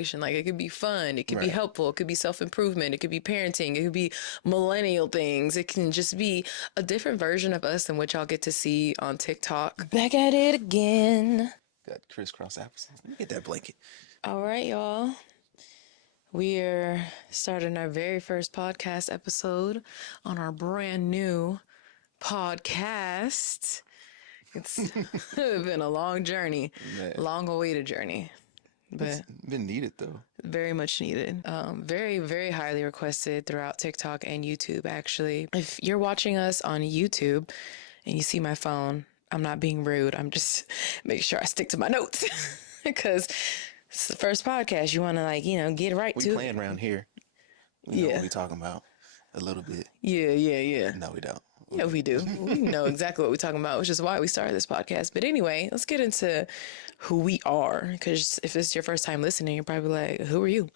Like it could be fun, it could be Right. helpful, it could be self-improvement, it could be parenting, it could be millennial things. It can just be a different version of us than what y'all get to see on TikTok. Back at it again. Got crisscross applesauce. Let me get that blanket. All right, y'all. We are starting our very first podcast episode on our brand new podcast. It's been a long journey, Man. long awaited journey, but Been needed though. very much needed. Very, very highly requested throughout TikTok and YouTube, actually. If you're watching us on YouTube and you see my phone, I'm not being rude. I'm just making sure I stick to my notes because it's the first podcast. You want to get right We to playing it. around here. We know Yeah. what we talking about a little bit. Yeah. No, we don't. Yeah, we do. We know exactly what we're talking about, which is why we started this podcast. But anyway, let's get into who we are. Because if it's your first time listening, you're probably like, who are you?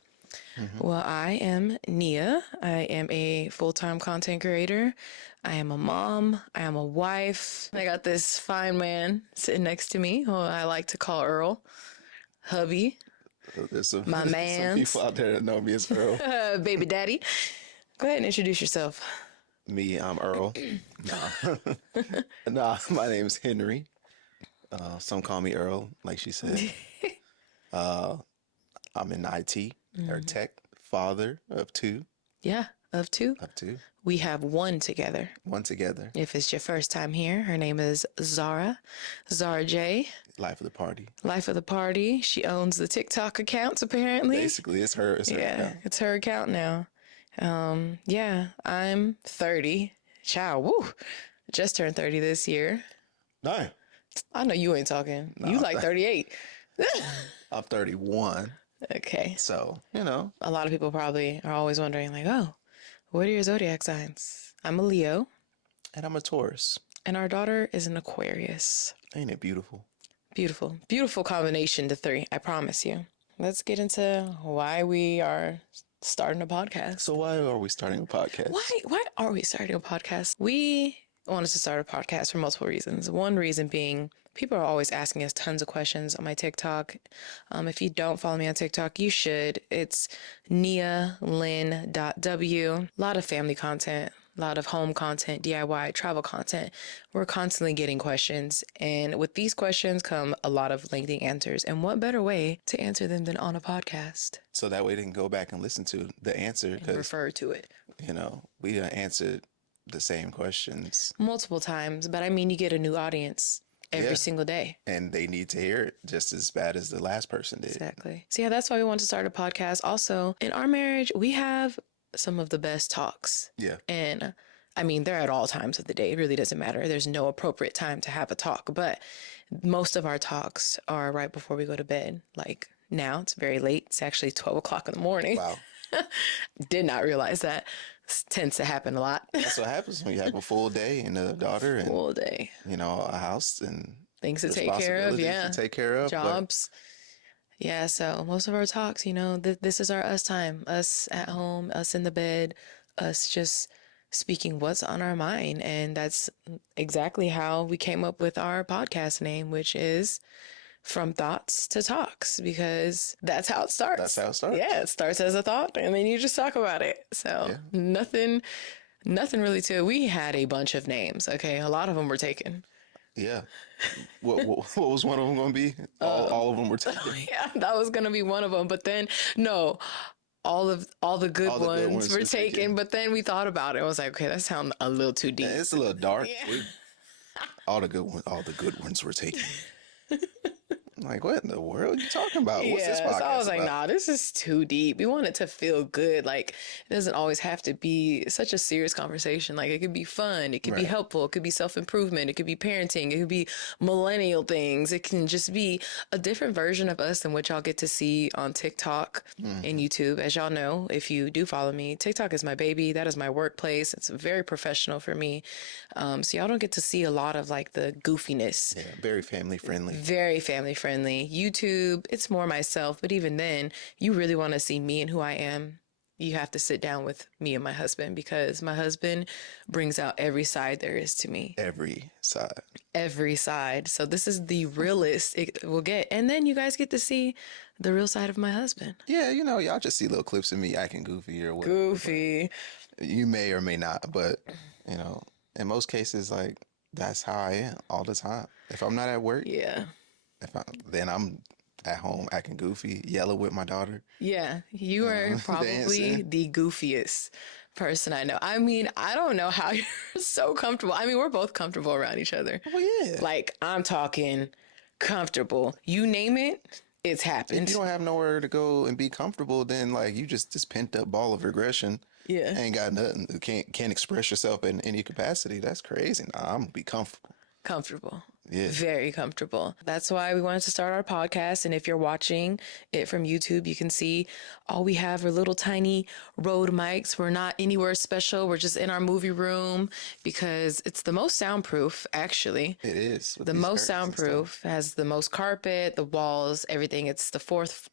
Mm-hmm. Well, I am Nia. I am a full-time content creator. I am a mom. I am a wife. I got this fine man sitting next to me who I like to call Earl. Hubby. There's some, My some mans. people out there that know me as Earl. Baby daddy. Go ahead and introduce yourself. Me, I'm Earl. Nah, my name's Henry. Some call me Earl, like she said. I'm in IT or tech, father of two. Yeah, of two. Of two. We have one together. One together. If it's your first time here, her name is Zara J. Life of the party. Life of the party. She owns the TikTok accounts, apparently. Basically, it's her. It's her. Yeah, account. it's her account now. Yeah, I'm 30. Child, woo. Just turned 30 this year. No, I know you ain't talking. You like 38. I'm 31. Okay. So, A lot of people probably are always wondering, like, oh, what are your zodiac signs? I'm a Leo, and I'm a Taurus. and our daughter is an Aquarius. Ain't it beautiful? Beautiful. Beautiful combination to three, I promise you. Let's get into why we are starting a podcast. So why are we starting a podcast? Why are we starting a podcast? We wanted to start a podcast for multiple reasons. One reason being people are always asking us tons of questions on my TikTok. If you don't follow me on TikTok, you should. It's nialyn.w. A lot of family content, a lot of home content, DIY, travel content. We're constantly getting questions. And with these questions come a lot of lengthy answers. And what better way to answer them than on a podcast? So that way they can go back and listen to the answer And because, refer to it. we done answered the same questions Multiple times, but I mean, you get a new audience every Yeah. single day. and they need to hear it just as bad as the last person did. Exactly. So yeah, that's why we want to start a podcast. Also, in our marriage, we have some of the best talks. Yeah. And I mean, they're at all times of the day. It really doesn't matter. There's no appropriate time to have a talk, but most of our talks are right before we go to bed. Like now, it's very late. It's actually 12 o'clock in the morning. Wow. Did not realize that. This tends to happen a lot. That's what happens when you have a full day and a daughter and, Full day. a house and Things to take care of. responsibilities Yeah. to take care of. but Jobs. Yeah, so most of our talks, this is our us time, us at home, us in the bed, us just speaking what's on our mind. And that's exactly how we came up with our podcast name, which is From Thoughts to Talks, because that's how it starts. That's how it starts. Yeah, it starts as a thought and then you just talk about it. So Yeah. nothing really to it. We had a bunch of names, okay? A lot of them were taken. Yeah. What was one of them going to be? All of them were taken. Yeah, that was gonna be one of them. But then no, all the good All the good ones ones were were taken. taken. But then we thought about it. I was like, okay, that sounds a little too deep. It's a little dark. Yeah. All the good ones were taken. I'm like, what in the world are you talking about? What's this Yeah, podcast so I was like, about? nah, this is too deep. We want it to feel good. Like, it doesn't always have to be such a serious conversation. Like, it could be fun. It could be Right. helpful. It could be self-improvement. It could be parenting. It could be millennial things. It can just be a different version of us than what y'all get to see on TikTok and YouTube. As y'all know, if you do follow me, TikTok is my baby. That is my workplace. It's very professional for me. So y'all don't get to see a lot of like the goofiness. Yeah, very family friendly. Very family friendly. YouTube, it's more myself, but even then, you really want to see me and who I am. You have to sit down with me and my husband because my husband brings out every side there is to me. Every side. Every side. So this is the realest it will get. And then you guys get to see the real side of my husband. Yeah, y'all just see little clips of me acting goofy or what. Goofy. You may or may not, but you know, in most cases, like that's how I am all the time. If I'm not at work, Yeah. then I'm at home acting goofy, yelling with my daughter. Yeah. You are probably dancing. the goofiest person I know. I mean, I don't know how you're so comfortable. I mean, we're both comfortable around each other. Well, yeah. Like, I'm talking comfortable. You name it, it's If happened. you don't have nowhere to go and be comfortable, then like you just this pent up ball of aggression. Yeah. Ain't got nothing. Can't express yourself in any capacity. That's crazy. Nah, I'm gonna be comfortable. Comfortable. Yeah. Very comfortable. That's why we wanted to start our podcast. And if you're watching it from YouTube, you can see all we have are little tiny Rode mics. We're not anywhere special. We're just in our movie room because it's the most soundproof, actually. It is. With The these most curtains and stuff. soundproof, has the most carpet, the walls, everything. It's the fourth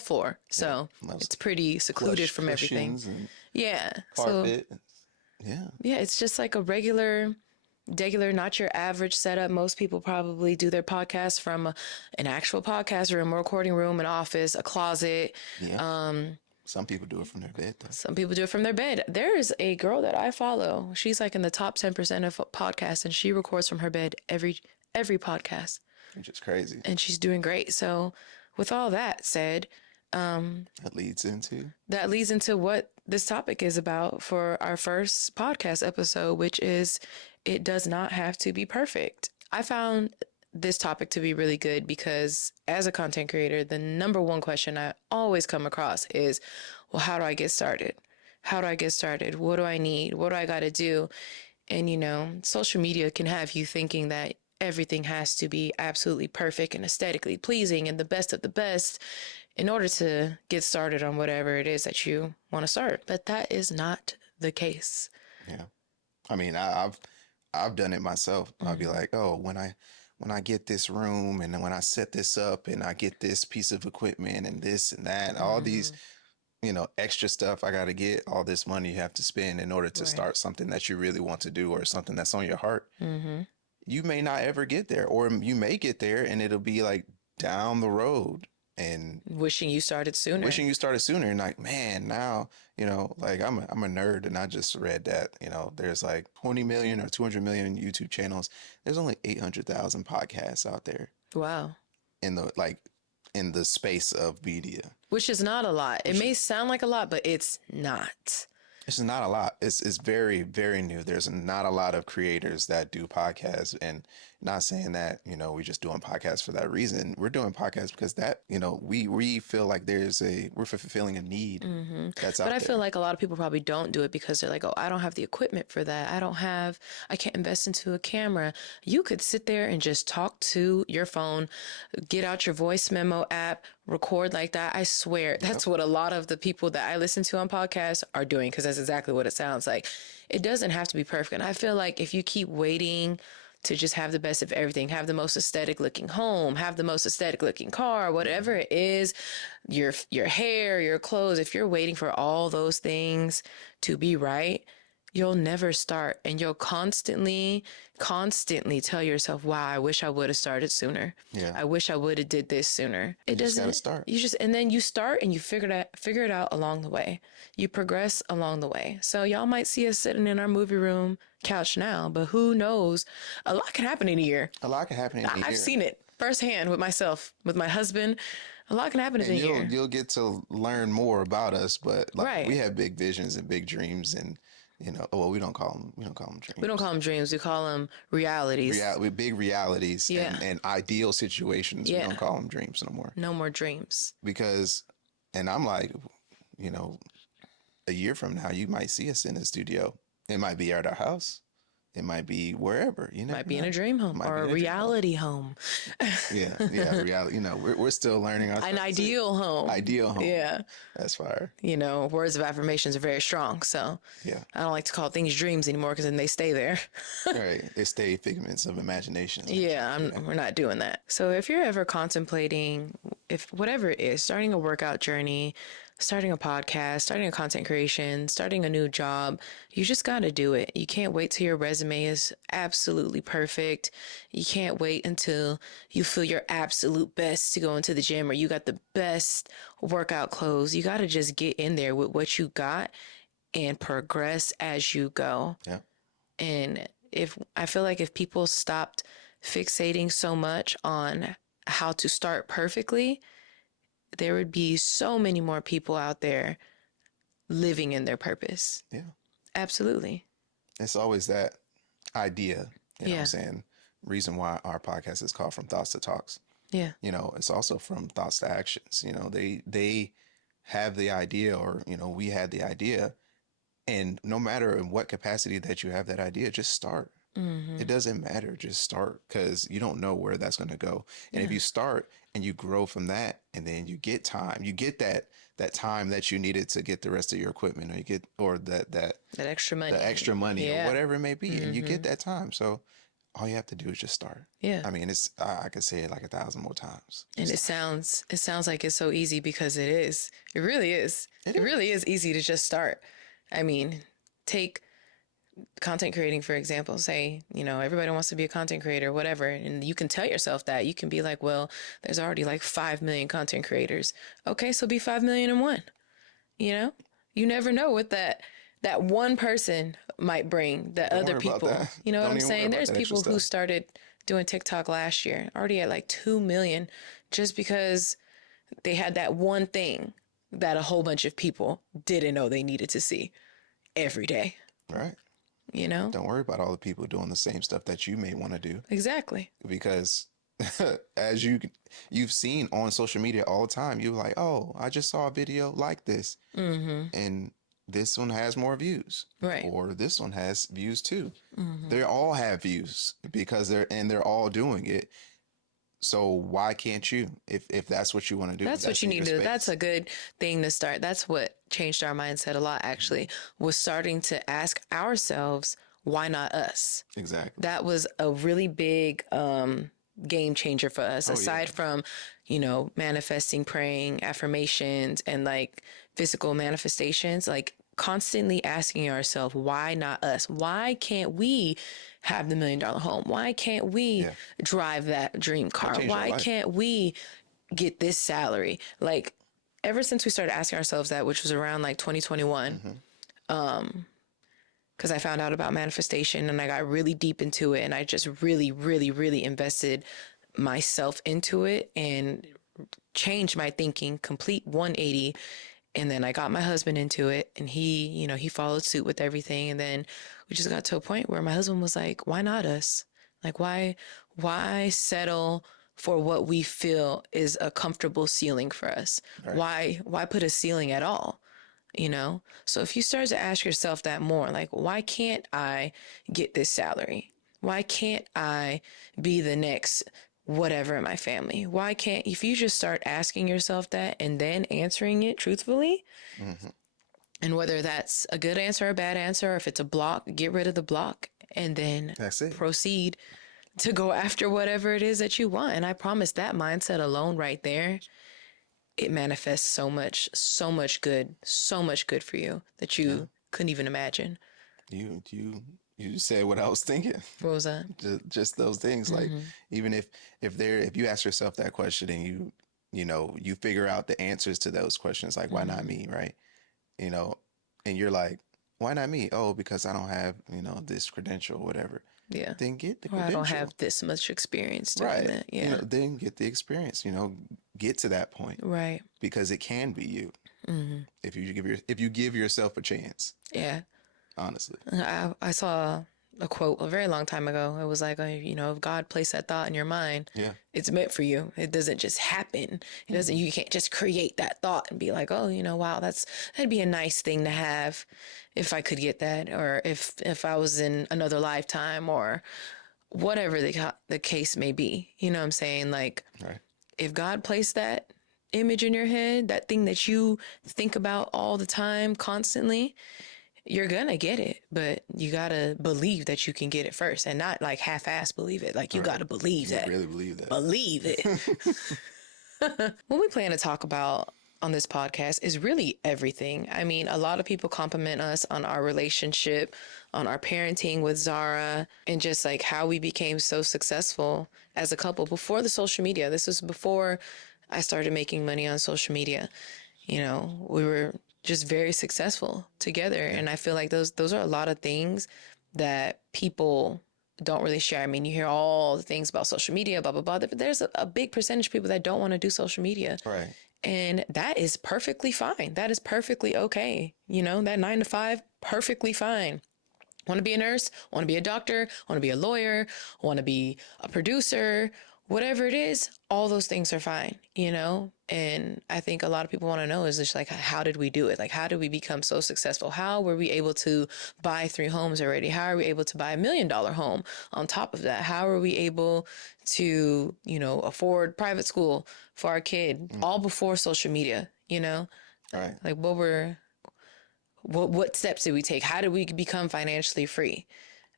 floor. So most it's pretty secluded from everything. cushions and Yeah. So carpet. Yeah. yeah, it's just like a regular, not your average setup. Most people probably do their podcast from an actual podcast room, a recording room, an office, a closet. Yeah. Some people do it from their bed though. Some people do it from their bed. There is a girl that I follow. She's like in the top 10% of podcasts, and she records from her bed every podcast, Which is crazy. and she's doing great. So, with all that said, That leads into what this topic is about for our first podcast episode, which is it does not have to be perfect. I found this topic to be really good because as a content creator, the number one question I always come across is, well, how do I get started? How do I get started? What do I need? What do I got to do? And, social media can have you thinking that everything has to be absolutely perfect and aesthetically pleasing and the best of the best in order to get started on whatever it is that you want to start. But that is not the case. Yeah. I mean, I've done it myself. I'll be like, oh, when I get this room and then when I set this up and I get this piece of equipment and this and that, all these, extra stuff I got to get, all this money you have to spend in order to start something that you really want to do or something that's on your heart. You may not ever get there, or you may get there and it'll be like down the road and Wishing you started sooner. wishing you started sooner. And like, man, now, like I'm a nerd and I just read that, there's like 20 million or 200 million YouTube channels. There's only 800,000 podcasts out there Wow. in the space of media. Which is not a lot. It may sound like a lot, but it's not. It's not a lot. It's very, very new. There's not a lot of creators that do podcasts, and not saying that, we're just doing podcasts for that reason. We're doing podcasts because that, we feel like we're fulfilling a need that's out But I there. feel like a lot of people probably don't do it because they're like, oh, I don't have the equipment for that. I can't invest into a camera. You could sit there and just talk to your phone, get out your voice memo app, record like that. I swear that's what a lot of the people that I listen to on podcasts are doing, because that's exactly what it sounds like. It doesn't have to be perfect. And I feel like if you keep waiting to just have the best of everything, have the most aesthetic looking home, have the most aesthetic looking car, whatever it is, your hair, your clothes, if you're waiting for all those things to be right, you'll never start. And you'll constantly tell yourself, wow, I wish I would have started sooner. Yeah. I wish I would have did this sooner. It just doesn't gotta start. and then you start and you figure it out along the way. You progress along the way. So y'all might see us sitting in our movie room couch now, but who knows? A lot can happen in a year. A lot can happen in a year. I've seen it firsthand with myself, with my husband. A lot can happen in a year. You'll get to learn more about us, but Right. we have big visions and big dreams, and we don't call them dreams. We don't call them dreams. We call them realities. With big realities Yeah. and ideal situations. Yeah. We don't call them dreams no more. No more dreams. Because, and I'm like, a year from now, you might see us in the studio. It might be at our house. It might be wherever. Might be in a dream home Might or be a in a dream reality home. Yeah, reality. We're still learning our An ideal home. ideal home. Yeah. That's fire. Words of affirmations are very strong. So Yeah. I don't like to call things dreams anymore because then they stay there. Right. They stay figments of imagination. Yeah, we're not doing that. So if you're ever contemplating, if whatever it is, starting a workout journey, starting a podcast, starting a content creation, starting a new job, you just got to do it. You can't wait till your resume is absolutely perfect. You can't wait until you feel your absolute best to go into the gym or you got the best workout clothes. You got to just get in there with what you got and progress as you go. Yeah. And if I feel like if people stopped fixating so much on how to start perfectly, there would be so many more people out there living in their purpose. Yeah. Absolutely. It's always that idea, you know what Yeah. I'm saying? Reason why our podcast is called From Thoughts to Talks. Yeah. You know, it's also from thoughts to actions. You know, they have the idea, or, you know, we had the idea, and no matter in what capacity that you have that idea, just start. It doesn't matter. Just start, because you don't know where that's going to go. And if you start and you grow from that, and then you get time, you get that time that you needed to get the rest of your equipment, or you get, or that extra money. the extra money, Yeah. or whatever it may be, and you get that time. So all you have to do is just start. Yeah. I mean, it's I could say it like 1,000 more times. And it sounds like it's so easy, because it is. It really is. It really is easy to just start. I mean, take content creating, for example. Say, you know, everybody wants to be a content creator, whatever. And you can tell yourself that. You can be like, well, there's already like 5 million content creators. Okay, so be 5 million and one. You know, you never know what that one person might bring that Don't other worry about people. that. You know what Don't I'm even worry saying? about There's that extra people who stuff. started doing TikTok last year, already at like 2 million, just because they had that one thing that a whole bunch of people didn't know they needed to see every day. Right. You know? Don't worry about all the people doing the same stuff that you may want to do, Exactly. because as you've seen on social media all the time, you're like, oh, I just saw a video like this, and this one has more views, Right. or this one has views too. They all have views because they're all doing it. So why can't you, if that's what you want to do? That's what you need to do. That's a good thing to start. That's what changed our mindset a lot, actually, was starting to ask ourselves, why not us? Exactly. That was a really big game changer for us, Oh, aside from, you know, manifesting, praying, affirmations, and like physical manifestations, like constantly asking ourselves, why not us? Why can't we have the $1 million home? Why can't we drive that dream car? changed our Why life. can't we get this salary? Like, ever since we started asking ourselves that, which was around like 2021, because I found out about manifestation and I got really deep into it, and I just really, really, really invested myself into it and changed my thinking, complete 180. And then I got my husband into it, and he, you know, he followed suit with everything. And then we just got to a point where my husband was like, why not us? Like, why settle for what we feel is a comfortable ceiling for us? Right. Why put a ceiling at all? You know? So if you start to ask yourself that more, like, why can't I get this salary? Why can't I be the next whatever in my family? Why can't, if you just start asking yourself that and then answering it truthfully, and whether that's a good answer or a bad answer, or if it's a block, get rid of the block and then That's it. proceed to go after whatever it is that you want. And I promise that mindset alone right there, it manifests so much good for you that you couldn't even imagine. You said what I was thinking. What was that? Just those things. Like, even if you ask yourself that question and you figure out the answers to those questions, like, why not me, right? You know, and you're like, why not me? Oh, because I don't have, this credential or whatever. Yeah. Then get the Or I credential. don't have this much experience doing Right. that. Yeah. Then get the experience, get to that point, Right. because it can be you. If you give yourself a chance, Yeah. honestly. I saw a quote a very long time ago. It was like, if God placed that thought in your mind, Yeah. it's meant for you. It doesn't just happen. It doesn't. You can't just create that thought and be like, oh, wow, that'd be a nice thing to have if I could get that, or if I was in another lifetime, or whatever the case may be. You know what I'm saying? Like, Right. if God placed that image in your head, that thing that you think about all the time, constantly, you're gonna get it, but you gotta believe that you can get it first, and not like half-ass believe it. Like, you gotta believe that. Really believe that. Believe it. What we plan to talk about on this podcast is really everything. I mean, a lot of people compliment us on our relationship, on our parenting with Zara, and just like how we became so successful as a couple before the social media. This was before I started making money on social media. You know, we were just very successful together. And I feel like those are a lot of things that people don't really share. I mean, you hear all the things about social media, blah, blah, blah. But there's a big percentage of people that don't want to do social media. Right. And that is perfectly fine. That is perfectly okay. You know, that 9 to 5, perfectly fine. Want to be a nurse, want to be a doctor, want to be a lawyer, want to be a producer, whatever it is, all those things are fine, you know? And I think a lot of people want to know is just like, how did we do it? Like, how did we become so successful? How were we able to buy 3 homes already? How are we able to buy $1 million home on top of that? How are we able to, you know, afford private school for our kid all before social media, you know? Right. Like what steps did we take? How did we become financially free?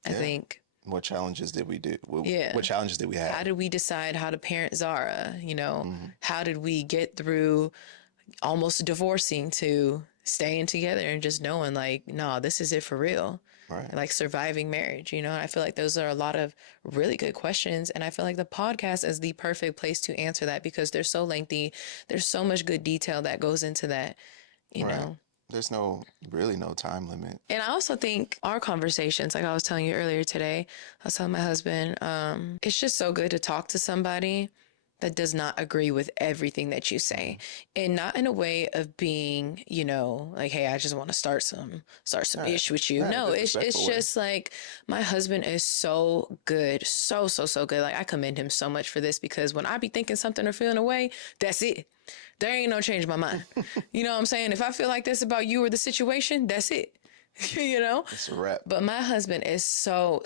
I think. What challenges did we do? Yeah. What challenges did we have? How did we decide how to parent Zara? You know, how did we get through almost divorcing to staying together and just knowing like, no, this is it for real. Right. Like surviving marriage, you know, and I feel like those are a lot of really good questions. And I feel like the podcast is the perfect place to answer that because they're so lengthy. There's so much good detail that goes into that, you Right. know. There's really no time limit. And I also think our conversations, like I was telling you earlier today, I was telling my husband, it's just so good to talk to somebody that does not agree with everything that you say, and not in a way of being, you know, like, hey, I just want to start some ish with you. Not in a No, it's disrespectful way. just like my husband is so good, so good. Like I commend him so much for this because when I be thinking something or feeling a way, that's it. There ain't no change my mind. You know what I'm saying? If I feel like this about you or the situation, that's it. You know? It's a wrap. But my husband is so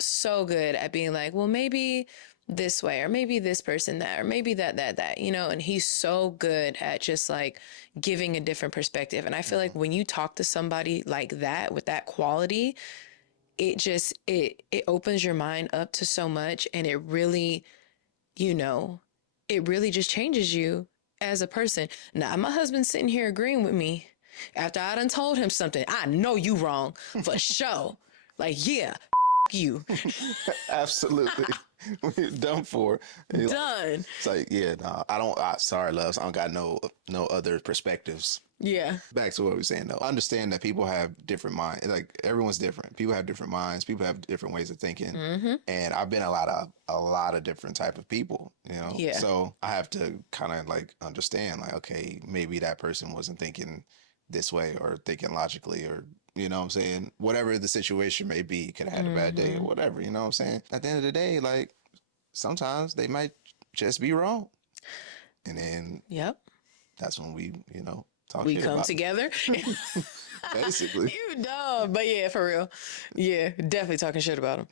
good at being like, well, maybe this way, or maybe this person that, or maybe that, you know, and he's so good at just like giving a different perspective. And I feel like when you talk to somebody like that with that quality, it just, it opens your mind up to so much. And it really, you know, it really just changes you as a person. Now, my husband's sitting here agreeing with me after I done told him something. I know you wrong for sure. Like, yeah, you. Absolutely. We're done for. Done. It's like, yeah, no, sorry, loves. I don't got no other perspectives. Yeah. Back to what we were saying, though. I understand that people have different minds. Like, everyone's different. People have different minds. People have different ways of thinking. And I've been a lot of different type of people, you know? Yeah. So I have to kind of like understand, like, okay, maybe that person wasn't thinking this way or thinking logically or, you know what I'm saying? Whatever the situation may be, could have had a bad day or whatever, you know what I'm saying? At the end of the day, like, sometimes they might just be wrong. And then Yep. that's when we, you know, talk We shit come about together. it, basically. You dumb. But yeah, for real. Yeah, definitely talking shit about him.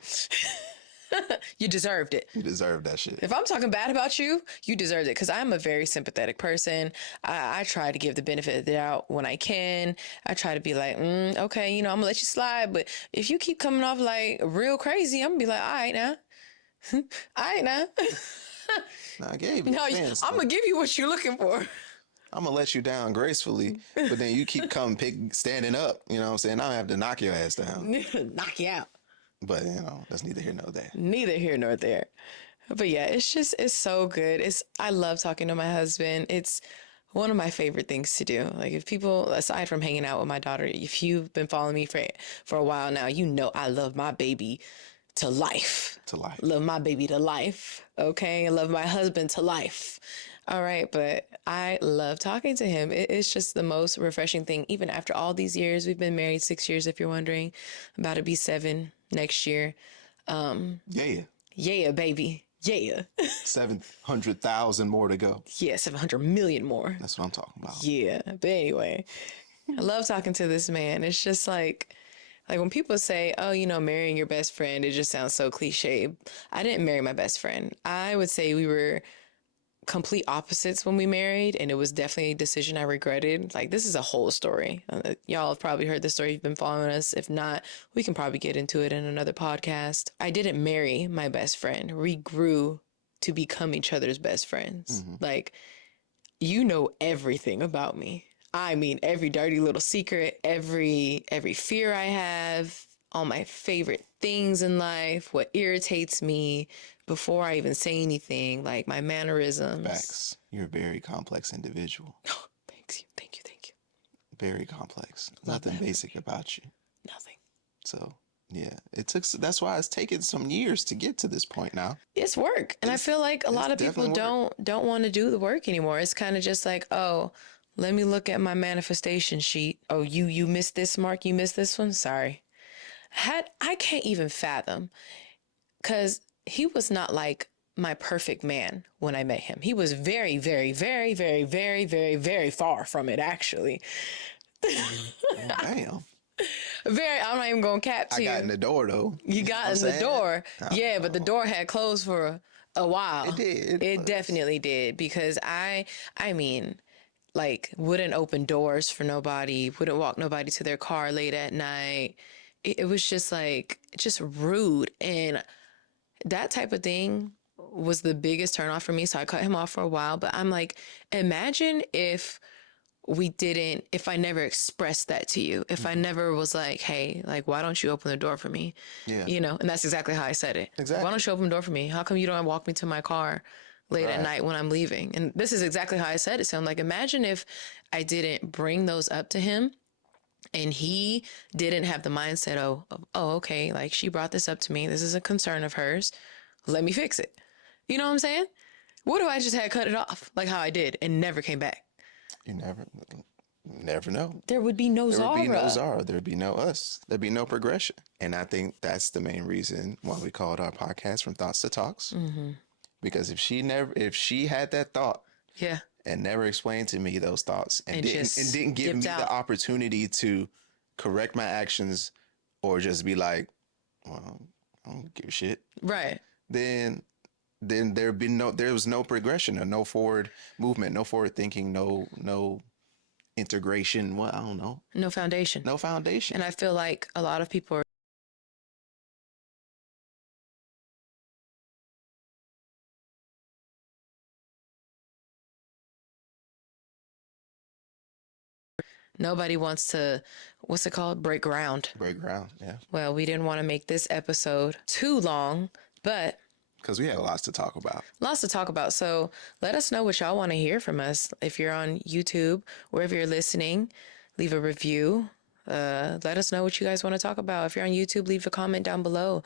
You deserved it. You deserve that shit. If I'm talking bad about you, you deserved it because I'm a very sympathetic person. I try to give the benefit of the doubt when I can. I try to be like, okay, you know, I'm gonna let you slide. But if you keep coming off like real crazy, I'm gonna be like, all right now. All right now. Now, I gave you No, a chance, I'm though. gonna give you what you're looking for. I'm gonna let you down gracefully, but then you keep standing up. You know what I'm saying? I have to knock your ass down. Knock you out. But you know, that's neither here nor there. Neither here nor there. But yeah, it's so good. I love talking to my husband. It's one of my favorite things to do. Like if people, aside from hanging out with my daughter, if you've been following me for a while now, you know I love my baby to life. To life. Love my baby to life. Okay. I love my husband to life. All right. But I love talking to him. It's just the most refreshing thing. Even after all these years, we've been married 6 years, if you're wondering. About to be 7 next year. Yeah. Yeah, baby. Yeah. 700,000 more to go. Yeah, 700 million more. That's what I'm talking about. Yeah. But anyway, I love talking to this man. It's just like when people say, oh, you know, marrying your best friend, it just sounds so cliche. I didn't marry my best friend. I would say we were complete opposites when we married, and it was definitely a decision I regretted. Like, this is a whole story. Y'all have probably heard the story if you've been following us. If not, we can probably get into it in another podcast. I didn't marry my best friend. We grew to become each other's best friends. Like, you know everything about me. I mean, every dirty little secret, every fear I have, all my favorite things in life, what irritates me before I even say anything, like my mannerisms. Facts. You're a very complex individual. Thank you, thank you, thank you. Very complex. Love Nothing that. basic about you. Nothing. So yeah, that's why it's taken some years to get to this point now. It's work, and I It's feel like a lot of people definitely work. don't want to do the work anymore. It's kind of just like, oh, let me look at my manifestation sheet. Oh, you missed this mark, you missed this one. Sorry. Had I can't even fathom, because he was not like my perfect man when I met him. He was very, very, very, very, very, very, very far from it, actually. Damn. Very, I'm not even gonna cap to I you. got in the door though. You know got what in I'm the saying? door. Yeah, but the door had closed for a while. It did. It definitely did, because I mean, like, wouldn't open doors for nobody, wouldn't walk nobody to their car late at night. It was just like, just rude. And that type of thing was the biggest turnoff for me. So I cut him off for a while. But I'm like, imagine if I never expressed that to you, if I never was like, hey, like, why don't you open the door for me? Yeah. You know, and that's exactly how I said it. Exactly. Why don't you open the door for me? How come you don't walk me to my car late at Right. night when I'm leaving? And this is exactly how I said it. So I'm like, imagine if I didn't bring those up to him and he didn't have the mindset of, oh, okay, like, she brought this up to me. This is a concern of hers. Let me fix it. You know what I'm saying? What if I just had cut it off like how I did and never came back? You never know. There would be no There would be no Zara. Zara. There'd be no us. There'd be no progression. And I think that's the main reason why we called our podcast From Thoughts to Talks. Mm-hmm. Because if she had that thought Yeah. and never explained to me those thoughts and just didn't give me dipped out. the opportunity to correct my actions or just be like, well, I don't give a shit, Right. then there was no progression or no forward movement, no forward thinking, no integration. Well, I don't know. No foundation. No foundation. And I feel like a lot of people are nobody wants to, what's it called? Break ground. Break ground, yeah. Well, we didn't want to make this episode too long, but Because we have lots to talk about. lots to talk about. So let us know what y'all want to hear from us. If you're on YouTube, wherever you're listening, leave a review. Let us know what you guys want to talk about. If you're on YouTube, leave a comment down below.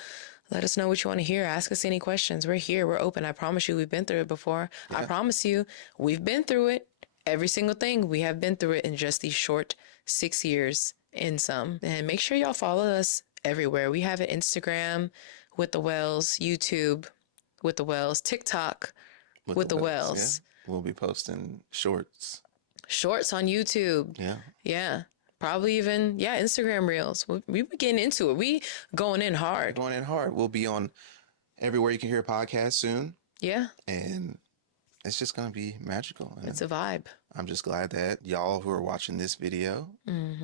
Let us know what you want to hear. Ask us any questions. We're here. We're open. I promise you, we've been through it before. I promise you, we've been through it. Every single thing. We have been through it in just these short 6 years and some. And make sure y'all follow us everywhere. We have an Instagram with the Wells, YouTube with the Wells, TikTok with the Wells, yeah. We'll be posting shorts. shorts on YouTube. Yeah. Yeah. Probably even, Instagram reels. We be getting into it. We going in hard. Going in hard. We'll be on everywhere you can hear a podcast soon. Yeah. And it's just going to be magical. And It's a vibe. I'm just glad that y'all who are watching this video,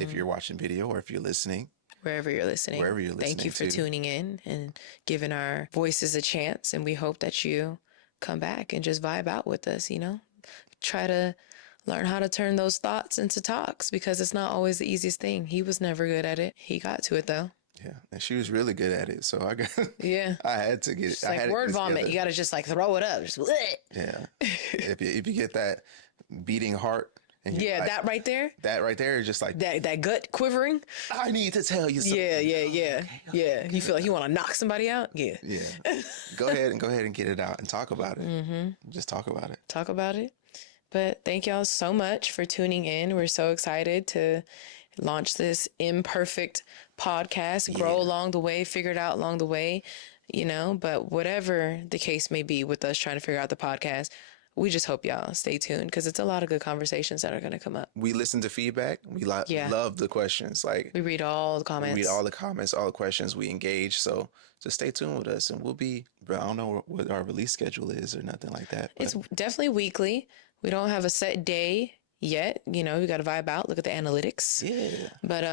if you're watching video or if you're listening, Wherever you're listening. Wherever you're Thank you for listening to. tuning in and giving our voices a chance. And we hope that you come back and just vibe out with us, you know? Try to learn how to turn those thoughts into talks, because it's not always the easiest thing. He was never good at it. He got to it though. yeah, and she was really good at it. So I got, Yeah. I had to get it. It's I like had to word get it vomit. together. You got to just like throw it up. Just, bleh. Yeah. if you get that beating heart and you're Yeah, like, that right there. that right there is just like, That gut quivering. I need to tell you something. Yeah. You feel like you want to knock somebody out? Yeah. Yeah. Go ahead and get it out and talk about it. Just talk about it. Talk about it. But thank y'all so much for tuning in. We're so excited to launch this imperfect podcast, grow along the way, figure it out along the way, you know. But whatever the case may be with us trying to figure out the podcast, we just hope y'all stay tuned, because it's a lot of good conversations that are going to come up. We listen to feedback. We love the questions. Like, We read all the we comments. read all the comments, all the questions. We engage. So just stay tuned with us, and we'll be. I don't know what our release schedule is or nothing like that. But It's definitely weekly. We don't have a set day yet. You know, we got to vibe out, look at the analytics. yeah, But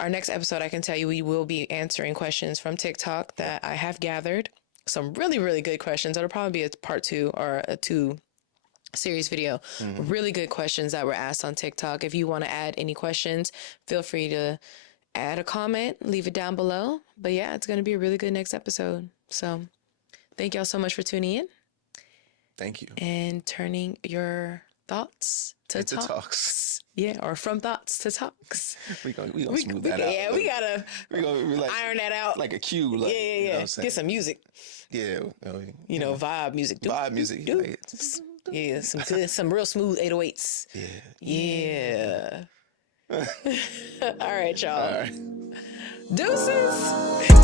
our next episode, I can tell you, we will be answering questions from TikTok that I have gathered. Some really, really good questions. That'll probably be a part 2 or a Serious video. Really good questions that were asked on TikTok. If you want to add any questions, feel free to add a comment, leave it down below. But yeah, it's going to be a really good next episode. So thank y'all so much for tuning in Thank you. and turning your thoughts to Into talks. talks. Yeah, or from thoughts to talks. We gonna smooth that out. Yeah, we gotta we like, iron that out. like a cue. Like, yeah. You know what I'm saying? Get some music. Yeah. You know, vibe music. Vibe music. do. Like, Yeah, some real smooth 808s. yeah. Yeah. All right, y'all. All right. Deuces.